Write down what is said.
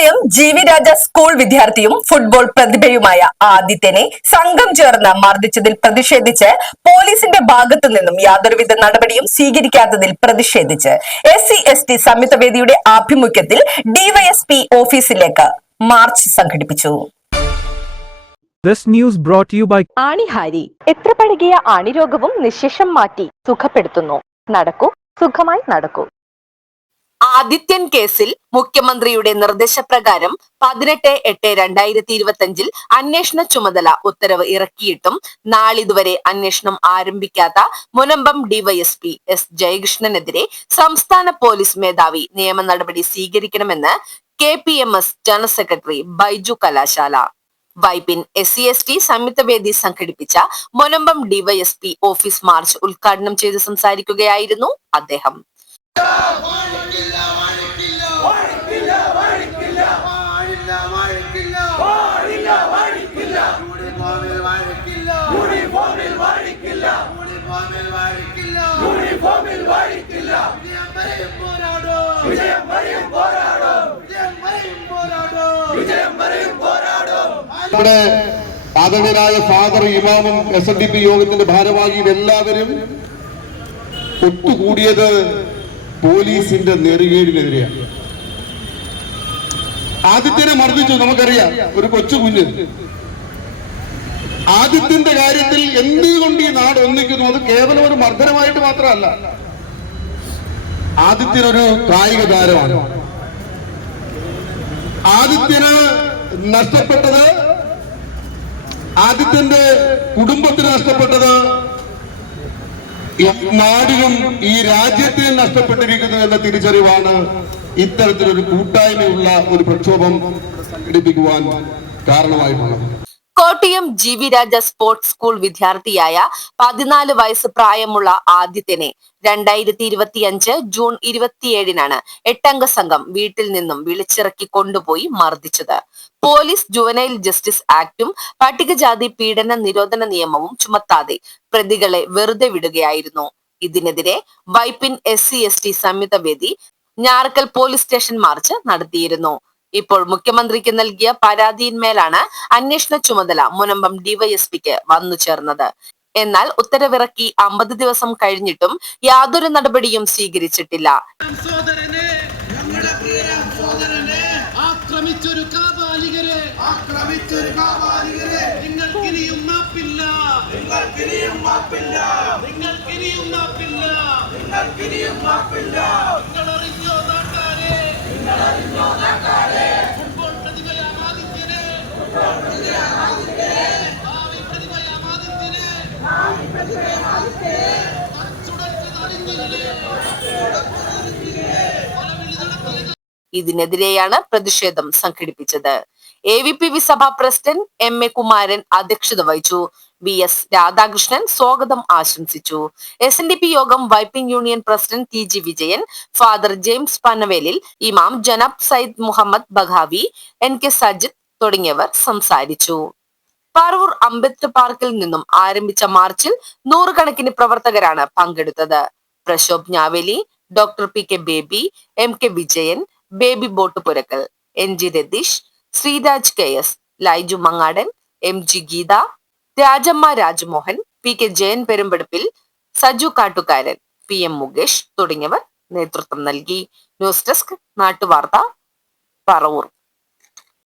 Kottayam G V Raja school വിദ്യാർത്ഥിയും football പ്രതിഭയുമായ ആദിത്യനെ സംഘം ചേർന്ന് മർദ്ദിച്ചതിൽ പ്രതിഷേധിച്ച് പോലീസിന്റെ ഭാഗത്തു നിന്നും യാതൊരുവിധ നടപടിയും സ്വീകരിക്കാത്തതിൽ പ്രതിഷേധിച്ച് എസ് സി എസ് ടി സംയുക്ത വേദിയുടെ ആഭിമുഖ്യത്തിൽ ഡിവൈഎസ്പി ഓഫീസിലേക്ക് മാർച്ച് സംഘടിപ്പിച്ചു. This news brought to you by ആണിഹാരി. എത്ര പഴകിയ ആണിരോഗവും നിശേഷം മാറ്റി സുഖപ്പെടുത്തുന്നു. നടക്കൂ സുഖമായി നടക്കൂ. ആദിത്യൻ കേസിൽ മുഖ്യമന്ത്രിയുടെ നിർദ്ദേശപ്രകാരം പതിനെട്ട് എട്ട് രണ്ടായിരത്തി ഇരുപത്തി അഞ്ചിൽ അന്വേഷണ ചുമതല ഉത്തരവ് ഇറക്കിയിട്ടും നാളിതുവരെ അന്വേഷണം ആരംഭിക്കാത്ത മുനമ്പം ഡിവൈഎസ്പി എസ് ജയകൃഷ്ണനെതിരെ സംസ്ഥാന പോലീസ് മേധാവി നിയമ നടപടി സ്വീകരിക്കണമെന്ന് K P M S general secretary Baiju Kalashala. Vypin S C S T സംയുക്ത വേദി സംഘടിപ്പിച്ച മുനമ്പം ഡിവൈഎസ്പി ഓഫീസ് മാർച്ച് ഉദ്ഘാടനം ചെയ്ത് സംസാരിക്കുകയായിരുന്നു അദ്ദേഹം. വാഴില്ല വാഴിക്കില്ല. വാഴില്ല വാഴിക്കില്ല. യൂണിഫോമിൽ വാഴിക്കില്ല. യൂണിഫോമിൽ വാഴിക്കില്ല. യൂണിഫോമിൽ വാഴിക്കില്ല. യൂണിഫോമിൽ വാഴിക്കില്ല. വിജയം വരെയും പോരാടോ. വിജയം വരെയും പോരാടോ. വിജയം വരെയും പോരാടോ. വിജയം വരെയും പോരാടോ. നമ്മുടെ ആദരണീയനായ ഫാദർ ഇമാമും എസ് എൻ ഡി പി യോഗത്തിന്റെ ഭാരവാഹിയും എല്ലാവരും ഒത്തുകൂടിയത് പോലീസിന്റെ നെറുകേടിനെതിരെയാണ് ആദിത്യനെ മർദ്ദിച്ചു നമുക്കറിയാം. ഒരു കൊച്ചു കുഞ്ഞ്. ആദിത്യന്റെ കാര്യത്തിൽ എന്തുകൊണ്ട് ഈ നാട് ഒന്നിക്കുന്നു? അത് കേവലം ഒരു മർദ്ദനമായിട്ട് മാത്രമല്ല. ആദിത്യനൊരു കായിക താരമാണ്. ആദിത്യന് നഷ്ടപ്പെട്ടത് ആദിത്യന്റെ കുടുംബത്തിന് നഷ്ടപ്പെട്ടത് നാടിനും ഈ രാജ്യത്തിനും നഷ്ടപ്പെട്ടിരിക്കുന്നു എന്ന തിരിച്ചറിവാണ് ഇത്തരത്തിലൊരു കൂട്ടായ്മയുള്ള ഒരു പ്രക്ഷോഭം സംഘടിപ്പിക്കുവാൻ കാരണമായിട്ടുള്ളത്. Kottayam G V Raja sports school വിദ്യാർത്ഥിയായ പതിനാല് വയസ്സ് പ്രായമുള്ള ആദിത്യനെ രണ്ടായിരത്തി ഇരുപത്തിയഞ്ച് ജൂൺ ഇരുപത്തിയേഴിനാണ് എട്ടംഗ സംഘം വീട്ടിൽ നിന്നും വിളിച്ചിറക്കി കൊണ്ടുപോയി മർദ്ദിച്ചത്. പോലീസ് ജുവനൈൽ ജസ്റ്റിസ് ആക്ടും പട്ടികജാതി പീഡന നിരോധന നിയമവും ചുമത്താതെ പ്രതികളെ വെറുതെ വിടുകയായിരുന്നു. ഇതിനെതിരെ Vypin S C S T സംയുക്ത വേദി ഞാറക്കൽ പോലീസ് സ്റ്റേഷൻ മാർച്ച് നടത്തിയിരുന്നു. ഇപ്പോൾ മുഖ്യമന്ത്രിക്ക് നൽകിയ പരാതിയിന്മേലാണ് അന്വേഷണ ചുമതല മുനമ്പം ഡിവൈഎസ്പിക്ക് വന്നു ചേർന്നത്. എന്നാൽ ഉത്തരവിറക്കി അമ്പത് ദിവസം കഴിഞ്ഞിട്ടും യാതൊരു നടപടിയും സ്വീകരിച്ചിട്ടില്ല. ആക്രമിച്ചൊരു കാപാലികരെ. ആക്രമിച്ചൊരു നിങ്ങൾക്കിനിയും മാപ്പില്ല. നിങ്ങൾക്കിനിയും മാപ്പില്ല. നിങ്ങൾക്കിനിയും മാപ്പില്ല. നിങ്ങൾക്കിനിയും മാപ്പില്ല. നിങ്ങൾ അറിഞ്ഞോ നാട്ടാരെ? ഫുട്ബോൾ ഇതിനെതിരെയാണ് പ്രതിഷേധം സംഘടിപ്പിച്ചത്. എ വി പി വി സഭ പ്രസിഡന്റ് എം എ കുമാരൻ അധ്യക്ഷത വഹിച്ചു. വി എസ് രാധാകൃഷ്ണൻ സ്വാഗതം ആശംസിച്ചു. എസ് എൻ ഡി പി യോഗം Vypin union president T G Vijayan father James Panavelil ഇമാം ജനാബ് സയ്യിദ് മുഹമ്മദ് ബഖാവി എൻ കെ സജിദ് തുടങ്ങിയവർ സംസാരിച്ചു. പറവൂർ അംബേദ്കർ പാർക്കിൽ നിന്നും ആരംഭിച്ച മാർച്ചിൽ നൂറുകണക്കിന് പ്രവർത്തകരാണ് പങ്കെടുത്തത്. Prashobh Njaveli doctor P K Baby M K Vijayan Baby Bottupurakkal N G Ratheesh Sreeraj K S Laiju Mangadan M G Geetha Rajamma Rajmohan P K Jayan Perumbaduppil Saju Kattukaran P M Mukesh തുടങ്ങിയവർ നേതൃത്വം നൽകി. News desk നാട്ടുവാർത്ത പറവൂർ.